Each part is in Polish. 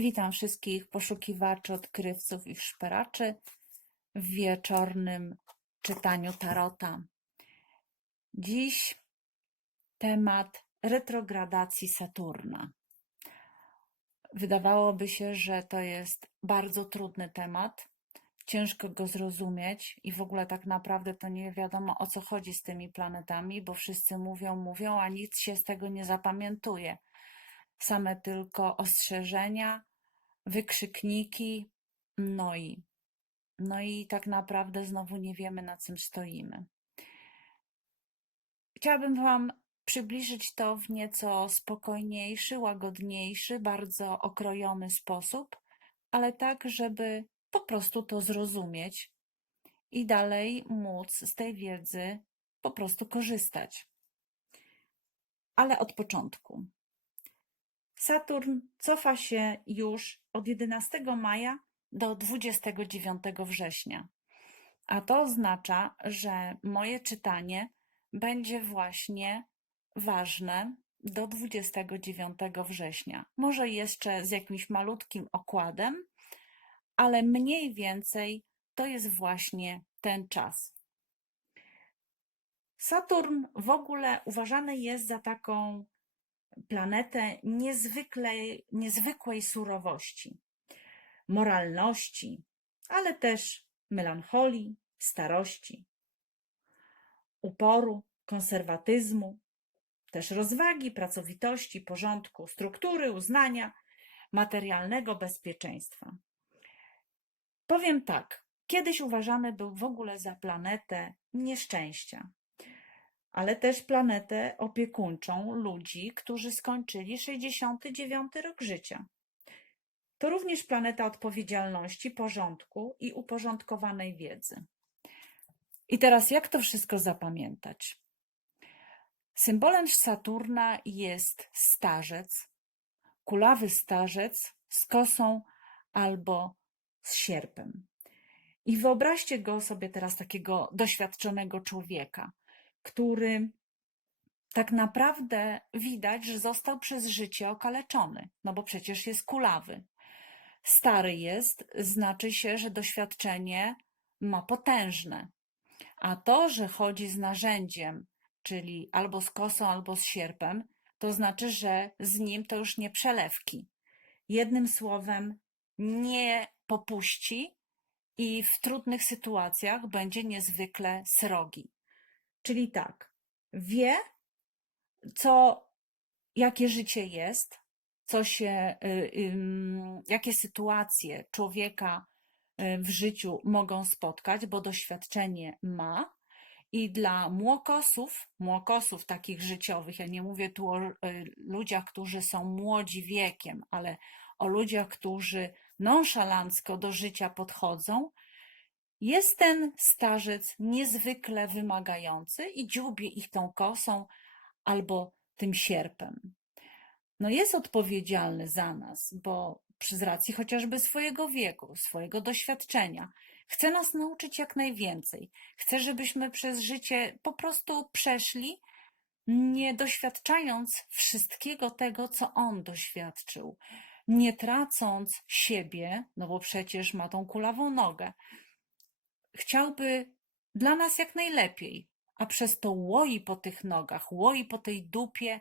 Witam wszystkich poszukiwaczy, odkrywców i szperaczy w wieczornym czytaniu Tarota. Dziś temat retrogradacji Saturna. Wydawałoby się, że to jest bardzo trudny temat, ciężko go zrozumieć i w ogóle tak naprawdę to nie wiadomo o co chodzi z tymi planetami, bo wszyscy mówią, mówią, a nic się z tego nie zapamiętuje. Same tylko ostrzeżenia, wykrzykniki, no i, no i tak naprawdę znowu nie wiemy na czym stoimy. Chciałabym Wam przybliżyć to w nieco spokojniejszy, łagodniejszy, bardzo okrojony sposób, ale tak, żeby po prostu to zrozumieć i dalej móc z tej wiedzy po prostu korzystać. Ale od początku. Saturn cofa się już od 11 maja do 29 września. A to oznacza, że moje czytanie będzie właśnie ważne do 29 września. Może jeszcze z jakimś malutkim okładem, ale mniej więcej to jest właśnie ten czas. Saturn w ogóle uważany jest za taką planetę niezwykłej, niezwykłej surowości, moralności, ale też melancholii, starości, uporu, konserwatyzmu, też rozwagi, pracowitości, porządku, struktury, uznania, materialnego bezpieczeństwa. Powiem tak, kiedyś uważany był w ogóle za planetę nieszczęścia, ale też planetę opiekuńczą ludzi, którzy skończyli 69 rok życia. To również planeta odpowiedzialności, porządku i uporządkowanej wiedzy. I teraz, jak to wszystko zapamiętać? Symbolem Saturna jest starzec, kulawy starzec z kosą albo z sierpem. I wyobraźcie go sobie teraz takiego doświadczonego człowieka, który tak naprawdę widać, że został przez życie okaleczony, no bo przecież jest kulawy. Stary jest, znaczy się, że doświadczenie ma potężne. A to, że chodzi z narzędziem, czyli albo z kosą, albo z sierpem, to znaczy, że z nim to już nie przelewki. Jednym słowem, nie popuści i w trudnych sytuacjach będzie niezwykle srogi. Czyli tak, wie, co, jakie życie jest, co się, y, jakie sytuacje człowieka y, w życiu mogą spotkać, bo doświadczenie ma. I dla młokosów, młokosów takich życiowych, ja nie mówię tu o y, ludziach, którzy są młodzi wiekiem, ale o ludziach, którzy nonszalancko do życia podchodzą, jest ten starzec niezwykle wymagający i dziubie ich tą kosą albo tym sierpem. No jest odpowiedzialny za nas, bo z racji chociażby swojego wieku, swojego doświadczenia, chce nas nauczyć jak najwięcej. Chce, żebyśmy przez życie po prostu przeszli, nie doświadczając wszystkiego tego, co on doświadczył, nie tracąc siebie, no bo przecież ma tą kulawą nogę, chciałby dla nas jak najlepiej, a przez to łoi po tych nogach, łoi po tej dupie,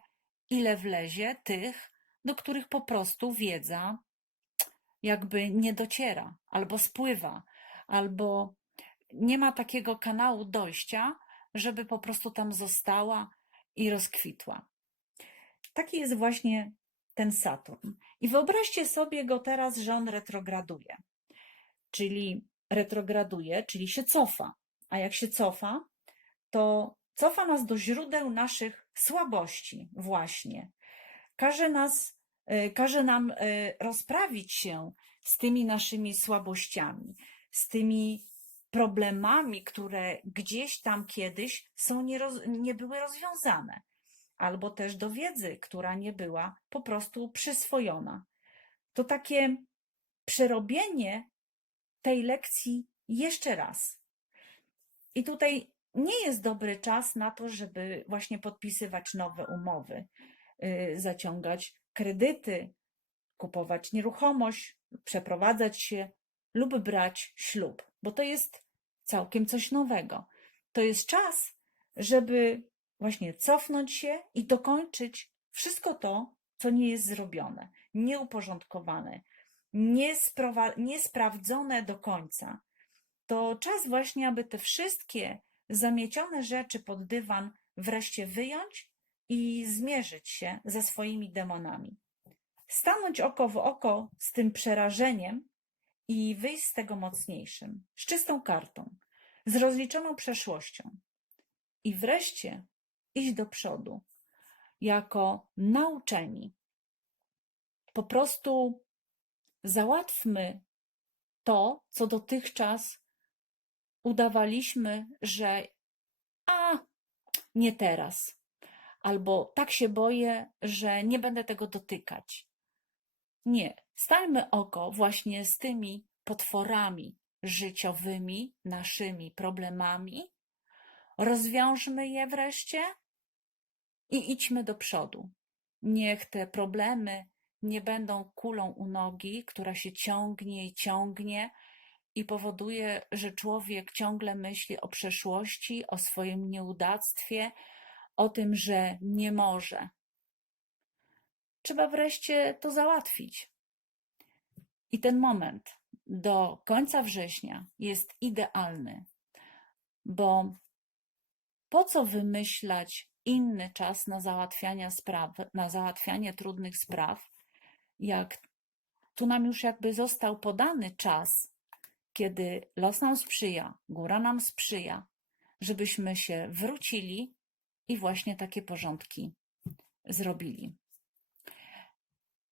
ile wlezie tych, do których po prostu wiedza jakby nie dociera, albo spływa, albo nie ma takiego kanału dojścia, żeby po prostu tam została i rozkwitła. Taki jest właśnie ten Saturn. I wyobraźcie sobie go teraz, że on retrograduje. Czyli retrograduje, czyli się cofa. A jak się cofa, to cofa nas do źródeł naszych słabości, właśnie. Każe, nas, e, każe nam e, rozprawić się z tymi naszymi słabościami, z tymi problemami, które gdzieś tam kiedyś są nie, nie były rozwiązane, albo też do wiedzy, która nie była po prostu przyswojona. To takie przerobienie tej lekcji jeszcze raz. I tutaj nie jest dobry czas na to, żeby właśnie podpisywać nowe umowy, y, zaciągać kredyty, kupować nieruchomość, przeprowadzać się lub brać ślub, bo to jest całkiem coś nowego. To jest czas, żeby właśnie cofnąć się i dokończyć wszystko to, co nie jest zrobione, nieuporządkowane, niesprawdzone do końca. To czas właśnie, aby te wszystkie zamiecione rzeczy pod dywan wreszcie wyjąć i zmierzyć się ze swoimi demonami. Stanąć oko w oko z tym przerażeniem i wyjść z tego mocniejszym, z czystą kartą, z rozliczoną przeszłością. I wreszcie iść do przodu, jako nauczeni. Po prostu załatwmy to, co dotychczas udawaliśmy, że a nie teraz, albo tak się boję, że nie będę tego dotykać. Nie, stańmy oko właśnie z tymi potworami życiowymi, naszymi problemami, rozwiążmy je wreszcie i idźmy do przodu. Niech te problemy nie będą kulą u nogi, która się ciągnie i ciągnie i powoduje, że człowiek ciągle myśli o przeszłości, o swoim nieudactwie, o tym, że nie może. Trzeba wreszcie to załatwić. I ten moment do końca września jest idealny, bo po co wymyślać inny czas na załatwianie spraw, na załatwianie trudnych spraw, jak tu nam już jakby został podany czas, kiedy los nam sprzyja, góra nam sprzyja, żebyśmy się wrócili i właśnie takie porządki zrobili.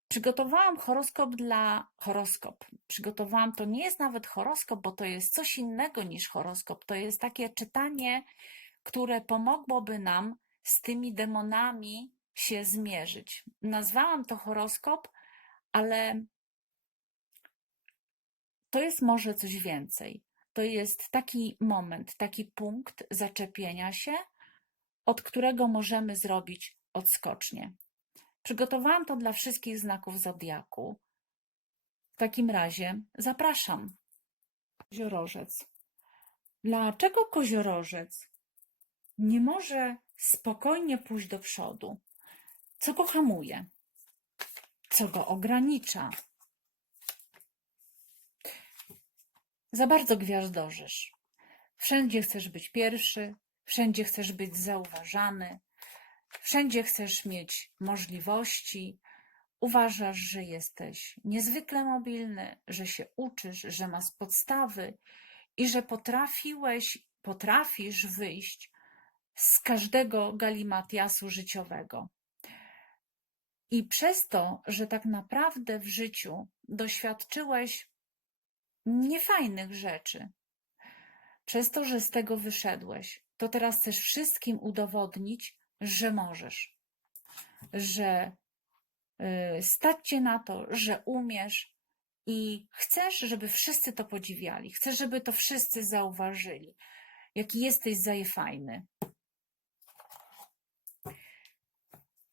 Przygotowałam horoskop dla horoskop. Przygotowałam to nie jest nawet horoskop, bo to jest coś innego niż horoskop. To jest takie czytanie, które pomogłoby nam z tymi demonami się zmierzyć. Nazwałam to horoskop, ale to jest może coś więcej. To jest taki moment, taki punkt zaczepienia się, od którego możemy zrobić odskocznie. Przygotowałam to dla wszystkich znaków zodiaku. W takim razie zapraszam. Koziorożec. Dlaczego koziorożec nie może spokojnie pójść do przodu? Co go hamuje? Co go ogranicza? Za bardzo gwiazdorzysz. Wszędzie chcesz być pierwszy, wszędzie chcesz być zauważany, wszędzie chcesz mieć możliwości. Uważasz, że jesteś niezwykle mobilny, że się uczysz, że masz podstawy i że potrafiłeś, potrafisz wyjść z każdego galimatiasu życiowego. I przez to, że tak naprawdę w życiu doświadczyłeś niefajnych rzeczy, przez to, że z tego wyszedłeś, to teraz chcesz wszystkim udowodnić, że możesz, że y, stać cię na to, że umiesz i chcesz, żeby wszyscy to podziwiali, chcesz, żeby to wszyscy zauważyli, jaki jesteś zajefajny.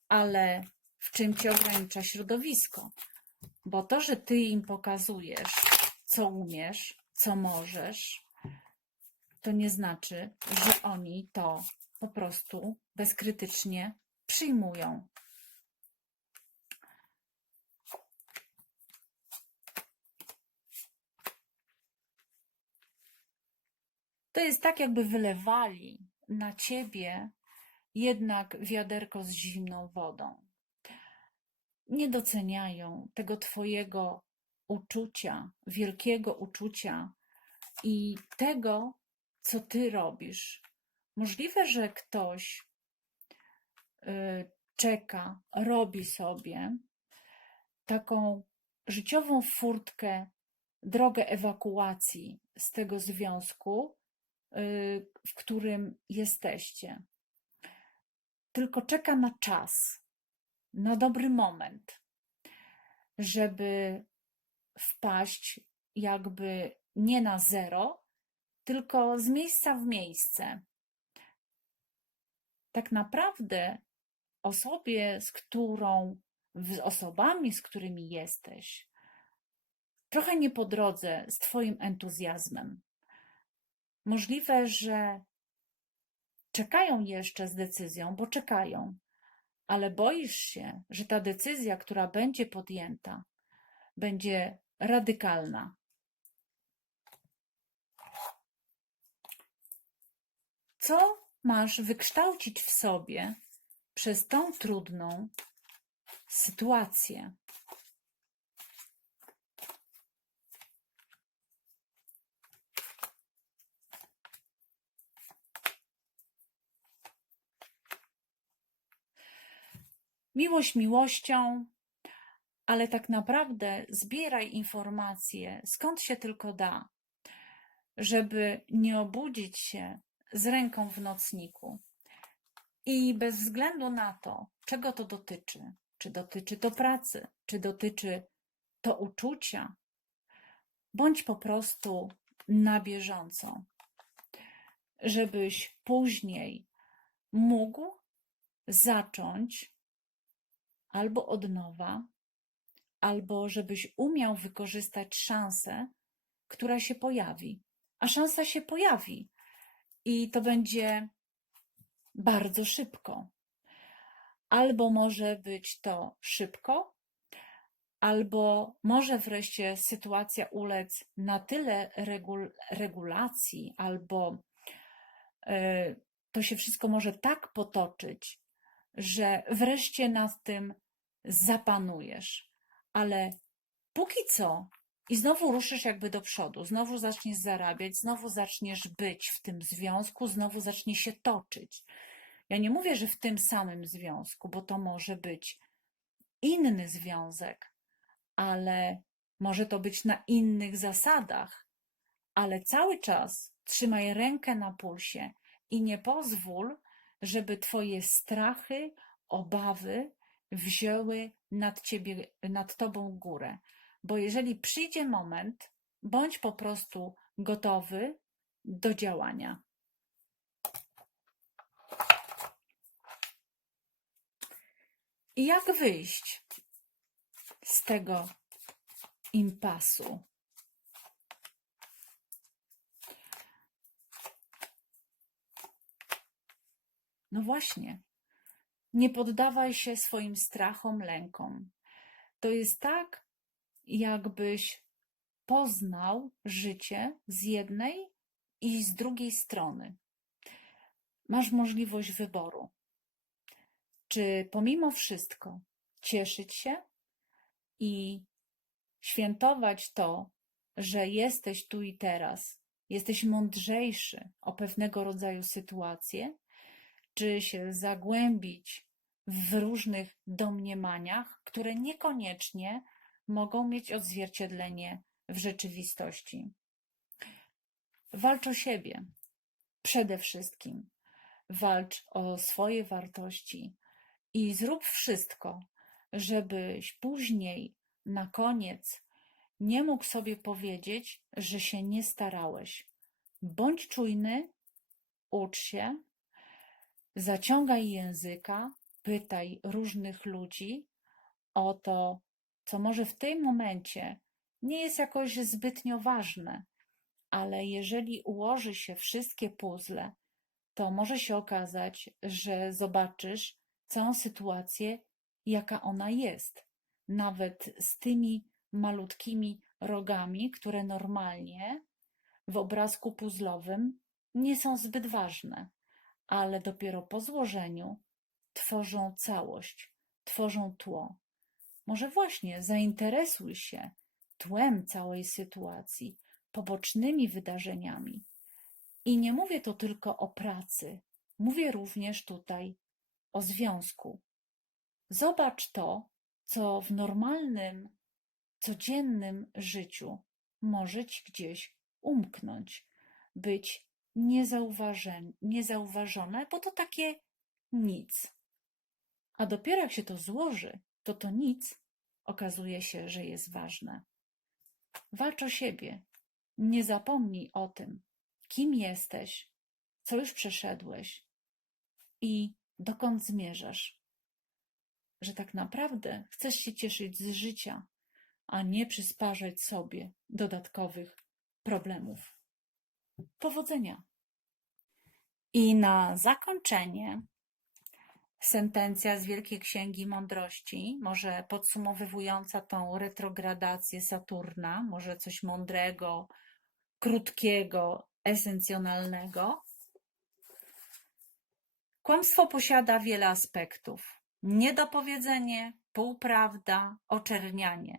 Ale w czym cię ogranicza środowisko? Bo to, że ty im pokazujesz, co umiesz, co możesz, to nie znaczy, że oni to po prostu bezkrytycznie przyjmują. To jest tak, jakby wylewali na ciebie jednak wiaderko z zimną wodą. Nie doceniają tego twojego uczucia, wielkiego uczucia i tego, co ty robisz. Możliwe, że ktoś y, czeka, robi sobie taką życiową furtkę, drogę ewakuacji z tego związku, y, w którym jesteście. Tylko czeka na czas, na dobry moment, żeby wpaść jakby nie na zero, tylko z miejsca w miejsce. Tak naprawdę osobie, z którą z osobami, z którymi jesteś, trochę nie po drodze z Twoim entuzjazmem. Możliwe, że czekają jeszcze z decyzją, bo czekają, ale boisz się, że ta decyzja, która będzie podjęta, będzie radykalna. Co masz wykształcić w sobie przez tą trudną sytuację? Miłość miłością, ale tak naprawdę zbieraj informacje, skąd się tylko da, żeby nie obudzić się z ręką w nocniku. I bez względu na to, czego to dotyczy, czy dotyczy to pracy, czy dotyczy to uczucia, bądź po prostu na bieżąco, żebyś później mógł zacząć albo od nowa, albo żebyś umiał wykorzystać szansę, która się pojawi. A szansa się pojawi i to będzie bardzo szybko. Albo może być to szybko, albo może wreszcie sytuacja ulec na tyle regul regulacji, albo y, to się wszystko może tak potoczyć, że wreszcie nad tym zapanujesz. Ale póki co, i znowu ruszysz jakby do przodu, znowu zaczniesz zarabiać, znowu zaczniesz być w tym związku, znowu zacznie się toczyć. Ja nie mówię, że w tym samym związku, bo to może być inny związek, ale może to być na innych zasadach, ale cały czas trzymaj rękę na pulsie i nie pozwól, żeby Twoje strachy, obawy wzięły nad ciebie, nad tobą górę. Bo jeżeli przyjdzie moment, bądź po prostu gotowy do działania. I jak wyjść z tego impasu? No właśnie, nie poddawaj się swoim strachom, lękom. To jest tak, jakbyś poznał życie z jednej i z drugiej strony. Masz możliwość wyboru. Czy pomimo wszystko cieszyć się i świętować to, że jesteś tu i teraz, jesteś mądrzejszy o pewnego rodzaju sytuacje, czy się zagłębić w różnych domniemaniach, które niekoniecznie mogą mieć odzwierciedlenie w rzeczywistości. Walcz o siebie. Przede wszystkim walcz o swoje wartości i zrób wszystko, żebyś później, na koniec, nie mógł sobie powiedzieć, że się nie starałeś. Bądź czujny, ucz się, zaciągaj języka, pytaj różnych ludzi o to, co może w tym momencie nie jest jakoś zbytnio ważne, ale jeżeli ułoży się wszystkie puzzle, to może się okazać, że zobaczysz całą sytuację, jaka ona jest. Nawet z tymi malutkimi rogami, które normalnie w obrazku puzzlowym nie są zbyt ważne ale dopiero po złożeniu tworzą całość, tworzą tło. Może właśnie zainteresuj się tłem całej sytuacji, pobocznymi wydarzeniami. I nie mówię tu tylko o pracy, mówię również tutaj o związku. Zobacz to, co w normalnym, codziennym życiu może ci gdzieś umknąć, być niezauważone, bo to takie nic. A dopiero jak się to złoży, to to nic okazuje się, że jest ważne. Walcz o siebie. Nie zapomnij o tym, kim jesteś, co już przeszedłeś i dokąd zmierzasz. że tak naprawdę chcesz się cieszyć z życia, a nie przysparzać sobie dodatkowych problemów. Powodzenia! I na zakończenie sentencja z Wielkiej Księgi Mądrości, może podsumowywująca tą retrogradację Saturna, może coś mądrego, krótkiego, esencjonalnego. Kłamstwo posiada wiele aspektów. Niedopowiedzenie, półprawda, oczernianie.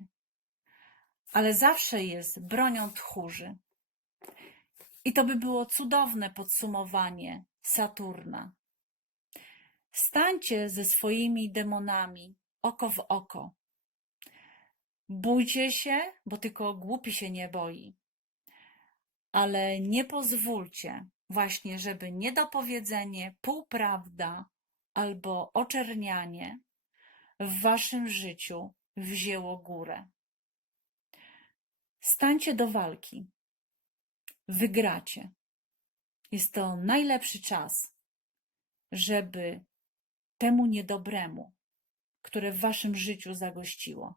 Ale zawsze jest bronią tchórzy. I to by było cudowne podsumowanie Saturna. Stańcie ze swoimi demonami oko w oko. Bójcie się, bo tylko głupi się nie boi. Ale nie pozwólcie właśnie, żeby niedopowiedzenie, półprawda albo oczernianie w waszym życiu wzięło górę. Stańcie do walki. Wygracie. Jest to najlepszy czas, żeby temu niedobremu, które w waszym życiu zagościło,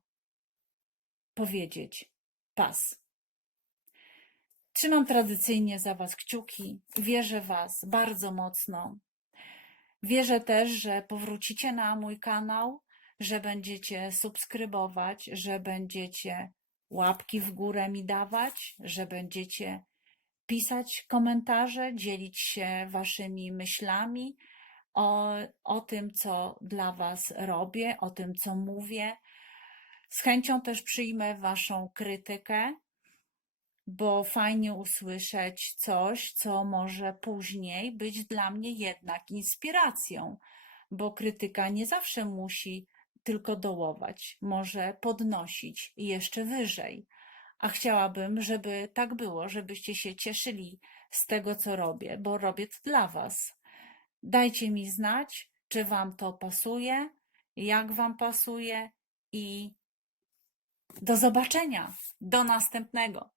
powiedzieć pas. Trzymam tradycyjnie za was kciuki, wierzę was bardzo mocno. Wierzę też, że powrócicie na mój kanał, że będziecie subskrybować, że będziecie łapki w górę mi dawać, że będziecie pisać komentarze, dzielić się waszymi myślami o, o tym, co dla was robię, o tym, co mówię. Z chęcią też przyjmę waszą krytykę, bo fajnie usłyszeć coś, co może później być dla mnie jednak inspiracją, bo krytyka nie zawsze musi tylko dołować, może podnosić jeszcze wyżej. A chciałabym, żeby tak było, żebyście się cieszyli z tego, co robię, bo robię to dla Was. Dajcie mi znać, czy Wam to pasuje, jak Wam pasuje i do zobaczenia, do następnego.